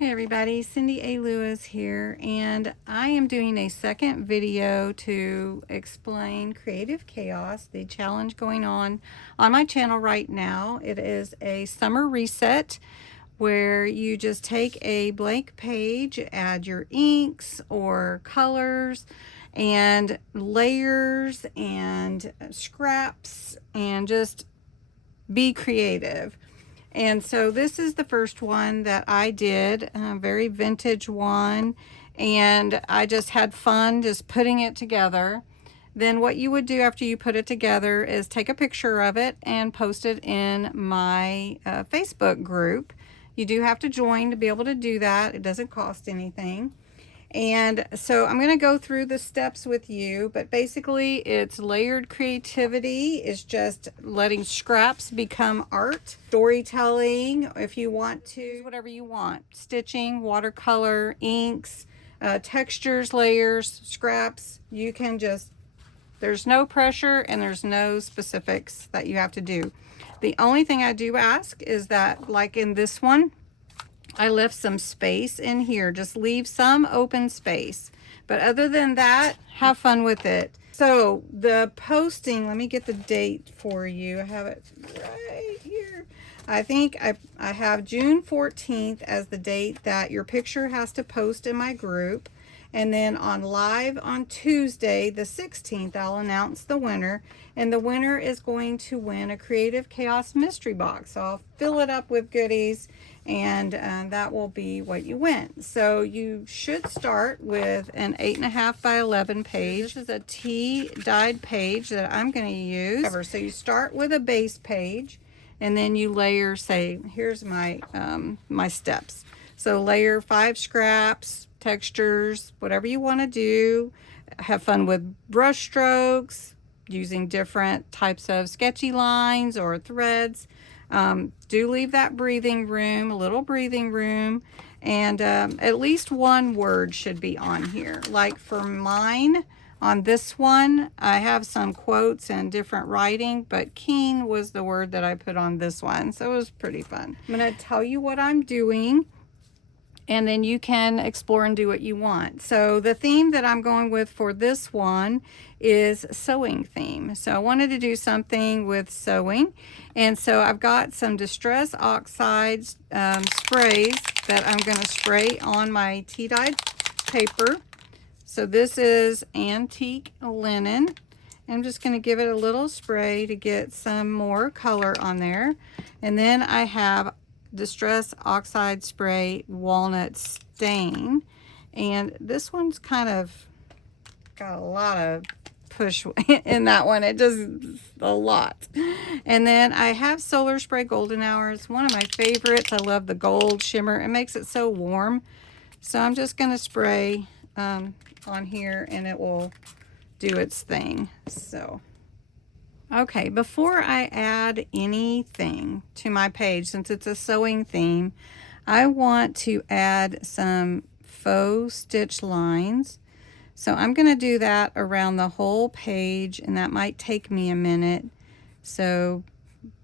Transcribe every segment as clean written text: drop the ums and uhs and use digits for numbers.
Hey everybody, Cindy A. Lewis here, and I am doing a second video to explain Creative Chaos, the challenge going on my channel right now. It is a summer reset where you just take a blank page, add your inks or colors and layers and scraps and just be creative. And so this is the first one that I did, a very vintage one, and I just had fun just putting it together. Then what you would do after you put it together is take a picture of it and post it in my Facebook group. You do have to join to be able to do that. It doesn't cost anything. And so I'm going to go through the steps with you, but basically it's layered creativity. It's just letting scraps become art, storytelling, if you want to, whatever you want, stitching, watercolor, inks, textures, layers, scraps. You can just, there's no pressure and there's no specifics that you have to do. The only thing I do ask is that, like in this one, I left some space in here. Just leave some open space. But other than that, have fun with it. So the posting, let me get the date for you. I have it right here. I think I have June 14th as the date that your picture has to post in my group. And then on live on Tuesday, the 16th, I'll announce the winner. And the winner is going to win a Creative Chaos mystery box. So I'll fill it up with goodies, and that will be what you win. So you should start with an 8.5 by 11 page. This is a tea dyed page that I'm going to use. So you start with a base page, and then you layer, say, here's my my steps. So layer 5 scraps, textures, whatever you want to do. Have fun with brush strokes, using different types of sketchy lines or threads. Do leave that breathing room, a little breathing room, and at least one word should be on here. Like for mine, on this one, I have some quotes and different writing, but keen was the word that I put on this one, so it was pretty fun. I'm going to tell you what I'm doing, and then you can explore and do what you want. So the theme that I'm going with for this one is sewing theme. So I wanted to do something with sewing. And so I've got some Distress Oxide sprays that I'm going to spray on my tea dyed paper. So this is antique linen. I'm just going to give it a little spray to get some more color on there. And then I have Distress Oxide Spray Walnut Stain, and this one's kind of got a lot of push in that one. It does a lot. And then I have Solar Spray Golden Hour. It's one of my favorites. I love the gold shimmer. It makes it so warm. So I'm just going to spray on here, and it will do its thing. So okay, before I add anything to my page, since it's a sewing theme, I want to add some faux stitch lines. So I'm going to do that around the whole page, and that might take me a minute. So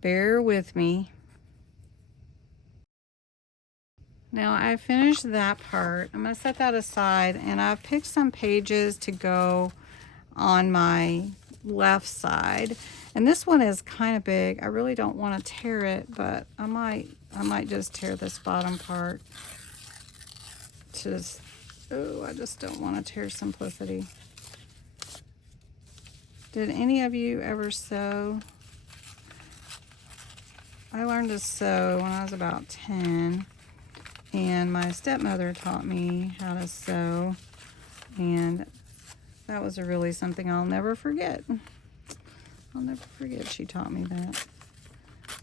bear with me. Now I finished that part. I'm going to set that aside, and I've picked some pages to go on my left side, and this one is kind of big. I really don't want to tear it, but I might just tear this bottom part. Just, oh, I just don't want to tear simplicity. Did any of you ever sew? I learned to sew when I was about 10, and my stepmother taught me how to sew, and that was really something I'll never forget. I'll never forget she taught me that.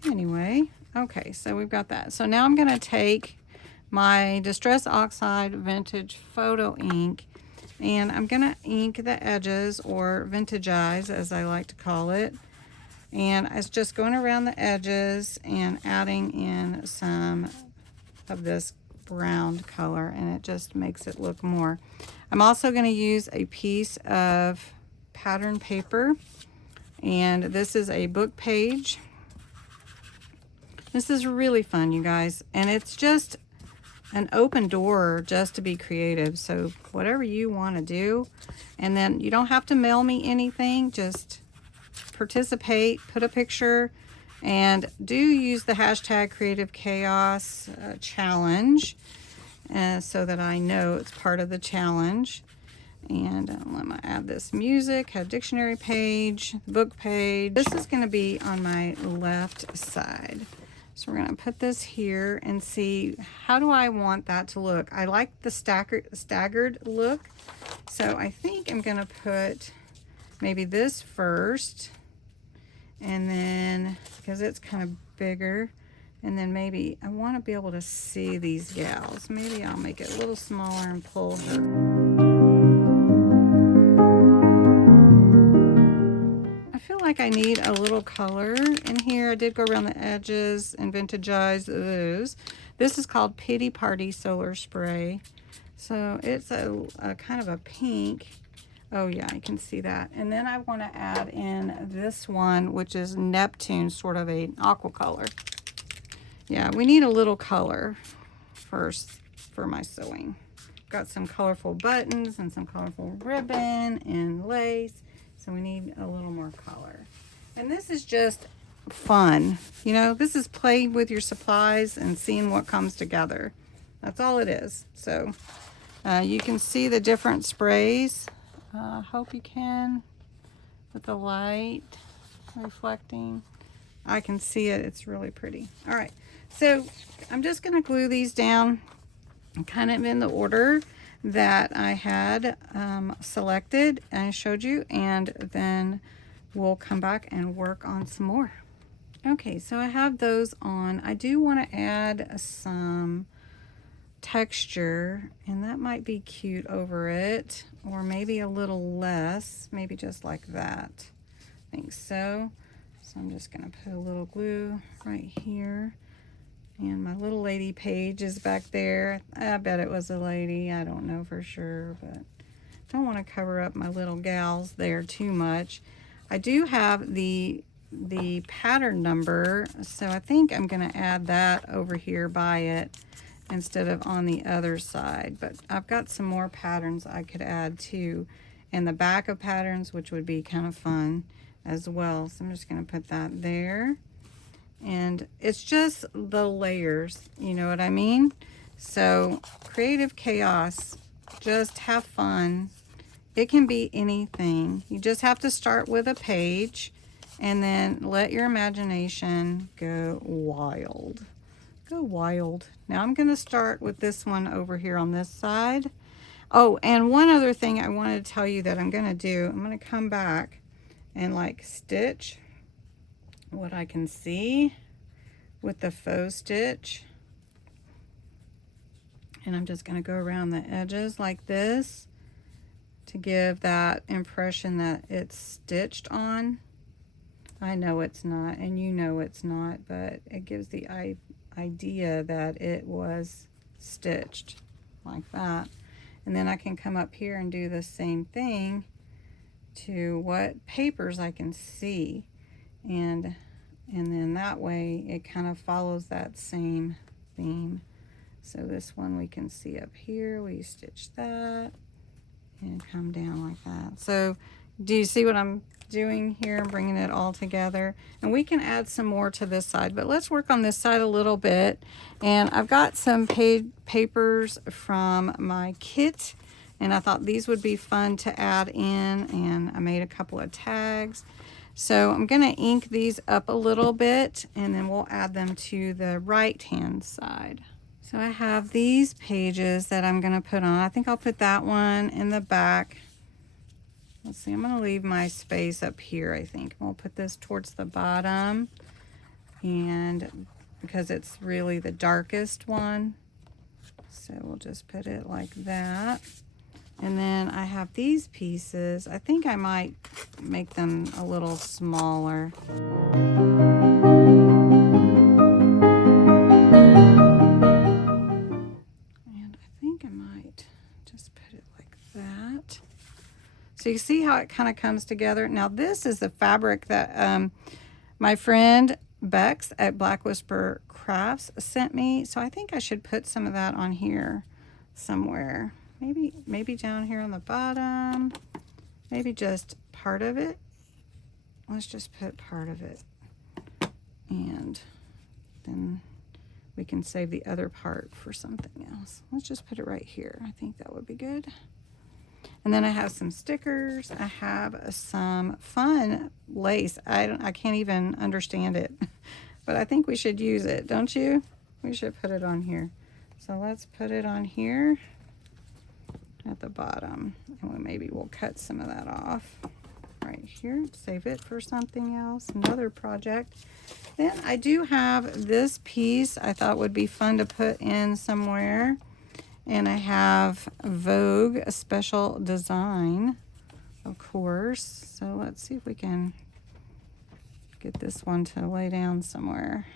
Anyway, okay, so we've got that. So now I'm going to take my Distress Oxide Vintage Photo Ink, and I'm going to ink the edges, or vintageize as I like to call it. And it's just going around the edges and adding in some of this brown color, and it just makes it look more. I'm also going to use a piece of pattern paper, and this is a book page. This is really fun, you guys, and it's just an open door just to be creative. So whatever you want to do, and then you don't have to mail me anything, just participate, put a picture, and do use the hashtag Creative Chaos challenge so that I know it's part of the challenge. And I'm going to add this music, have dictionary page, book page. This is going to be on my left side. So we're going to put this here and see, how do I want that to look? I like the staggered look. So I think I'm going to put maybe this first. And then, because it's kind of bigger, and then maybe I want to be able to see these gals. Maybe I'll make it a little smaller and pull her. I feel like I need a little color in here. I did go around the edges and vintagize those. This is called Pity Party Solar Spray. So it's a kind of a pink. Oh yeah, I can see that. And then I want to add in this one, which is Neptune, sort of an aqua color. Yeah, we need a little color first for my sewing. Got some colorful buttons and some colorful ribbon and lace. So we need a little more color. And this is just fun. You know, this is playing with your supplies and seeing what comes together. That's all it is. So you can see the different sprays. Hope you can, with the light reflecting. I can see it. It's really pretty. All right. So I'm just going to glue these down kind of in the order that I had selected and I showed you, and then we'll come back and work on some more. Okay, so I have those on. I do want to add some texture, and that might be cute over it, or maybe a little less, maybe just like that. I think so. So I'm just going to put a little glue right here. And my little lady page is back there. I bet it was a lady. I don't know for sure, but don't want to cover up my little gals there too much. I do have the pattern number, so I think I'm going to add that over here by it instead of on the other side. But I've got some more patterns I could add too in the back of patterns, which would be kind of fun as well. So I'm just going to put that there. And it's just the layers, you know what I mean? So Creative Chaos, just have fun. It can be anything. You just have to start with a page and then let your imagination go wild. Go wild. Now I'm going to start with this one over here on this side. Oh, and one other thing I wanted to tell you that I'm going to do, I'm going to come back and like stitch what I can see with the faux stitch, and I'm just going to go around the edges like this to give that impression that it's stitched on. I know it's not, and you know it's not, but it gives the idea that it was stitched like that. And then I can come up here and do the same thing to what papers I can see, and then that way it kind of follows that same theme. So this one we can see up here, we stitch that and come down like that. So do you see what I'm doing here? I'm bringing it all together, and we can add some more to this side, but let's work on this side a little bit. And I've got some papers from my kit, and I thought these would be fun to add in, and I made a couple of tags. So I'm going to ink these up a little bit, and then we'll add them to the right hand side. So I have these pages that I'm going to put on. I think I'll put that one in the back. Let's see, I'm going to leave my space up here, I think. We'll put this towards the bottom, and because it's really the darkest one. So we'll just put it like that. And then I have these pieces. I think I might make them a little smaller. And I think I might just put it like that. So you see how it kind of comes together. Now this is the fabric that my friend Bex at Black Whisper Crafts sent me. So I think I should put some of that on here somewhere. Maybe down here on the bottom. Maybe just part of it. Let's just put part of it. And then we can save the other part for something else. Let's just put it right here. I think that would be good. And then I have some stickers. I have some fun lace. I can't even understand it, but I think we should use it, don't you? We should put it on here. So let's put it on here at the bottom, and maybe we'll cut some of that off right here. Save it for something else, another project. Then I do have this piece I thought would be fun to put in somewhere. And I have Vogue, a special design, of course. So let's see if we can get this one to lay down somewhere.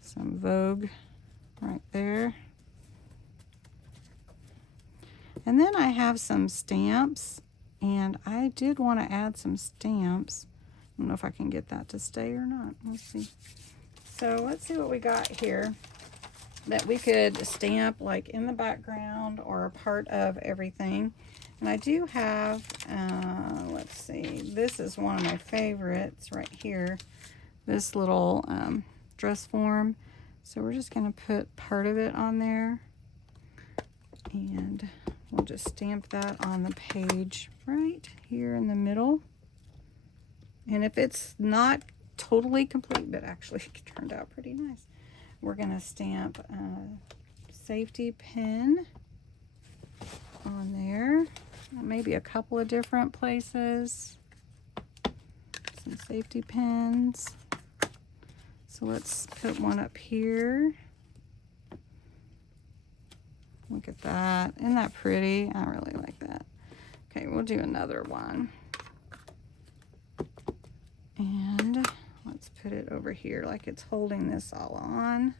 Some Vogue right there. And then I have some stamps, and I did want to add some stamps. I don't know if I can get that to stay or not. Let's see. So let's see what we got here that we could stamp like in the background or a part of everything. And I do have, let's see, this is one of my favorites right here, this little dress form. So we're just going to put part of it on there, and we'll just stamp that on the page right here in the middle. And if it's not totally complete, but actually it turned out pretty nice, we're going to stamp a safety pin on there. Maybe a couple of different places. Some safety pins. So let's put one up here. Look at that. Isn't that pretty? I really like that. Okay, we'll do another one. And let's put it over here like it's holding this all on.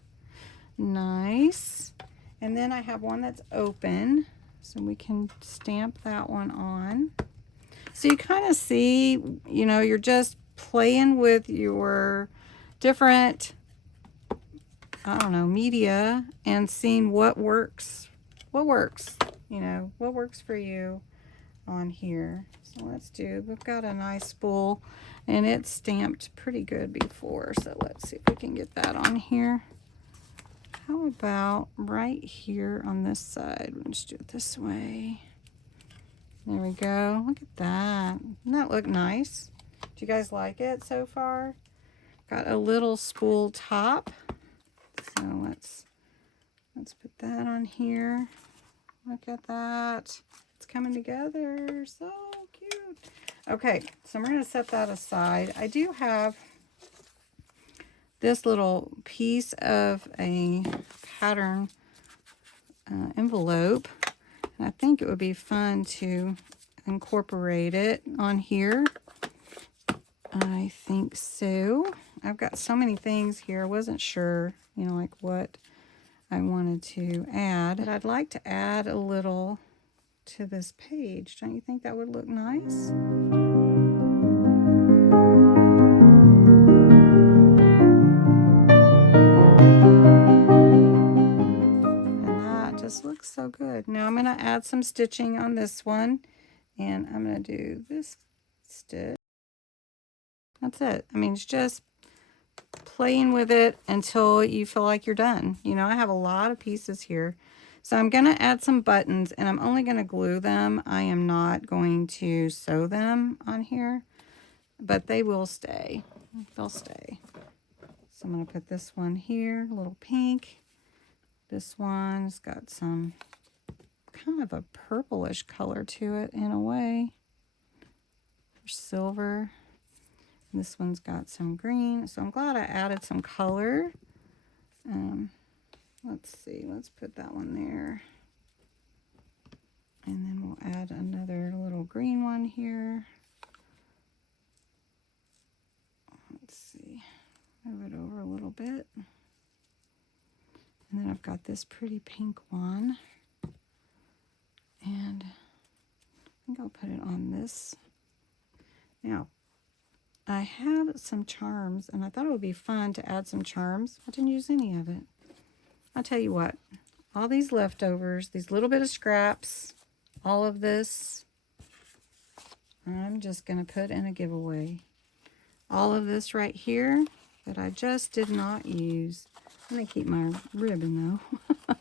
Nice. And then I have one that's open, so we can stamp that one on. So you kind of see, you know, you're just playing with your different, I don't know, media and seeing what works, you know, what works for you on here. So let's do, we've got a nice spool and it's stamped pretty good before, so let's see if we can get that on here. How about right here on this side? We'll just do it this way. There we go. Look at that. Doesn't that look nice? Do you guys like it so far? Got a little spool top. So let's put that on here. Look at that. It's coming together. So cute. Okay, so we're going to set that aside. I do have this little piece of a pattern envelope. And I think it would be fun to incorporate it on here. I think so. I've got so many things here. I wasn't sure, you know, like what I wanted to add. But I'd like to add a little to this page. Don't you think that would look nice? And that just looks so good. Now I'm going to add some stitching on this one. And I'm going to do this stitch. That's it. I mean, it's just playing with it until you feel like you're done. You know, I have a lot of pieces here. So I'm going to add some buttons, and I'm only going to glue them. I am not going to sew them on here, but they will stay. They'll stay. So I'm going to put this one here, a little pink. This one's got some kind of a purplish color to it in a way. There's silver. This one's got some green, so I'm glad I added some color. Let's see, let's put that one there. And then we'll add another little green one here. Let's see, move it over a little bit. And then I've got this pretty pink one. And I think I'll put it on this. Now, I have some charms, and I thought it would be fun to add some charms. I didn't use any of it. I'll tell you what, all these leftovers, these little bit of scraps, all of this, I'm just going to put in a giveaway. All of this right here that I just did not use. I'm going to keep my ribbon though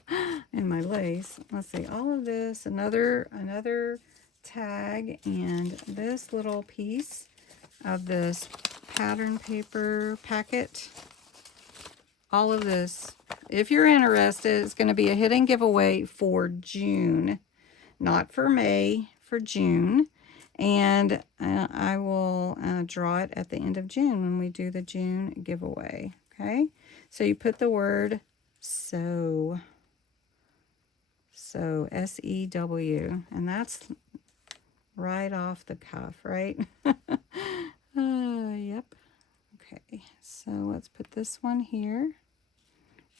and my lace. Let's see, all of this, another tag, and this little piece of this pattern paper packet. All of this, if you're interested, it's going to be a hidden giveaway for June, not for May, for June. And I will draw it at the end of June when we do the June giveaway. Okay, so you put the word sew, S-E-W, and that's right off the cuff, right? Yep. Okay, so let's put this one here,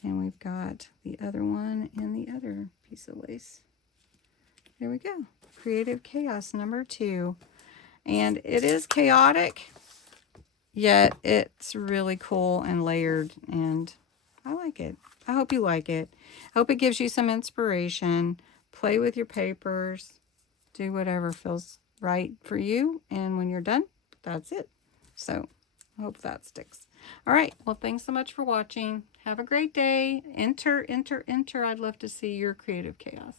and we've got the other one in the other piece of lace. There we go. Creative Chaos number 2. And it is chaotic, yet it's really cool and layered, and I like it. I hope you like it. I hope it gives you some inspiration. Play with your papers. Do whatever feels right for you. And when you're done, that's it. So I hope that sticks. All right. Well, thanks so much for watching. Have a great day. Enter. I'd love to see your creative chaos.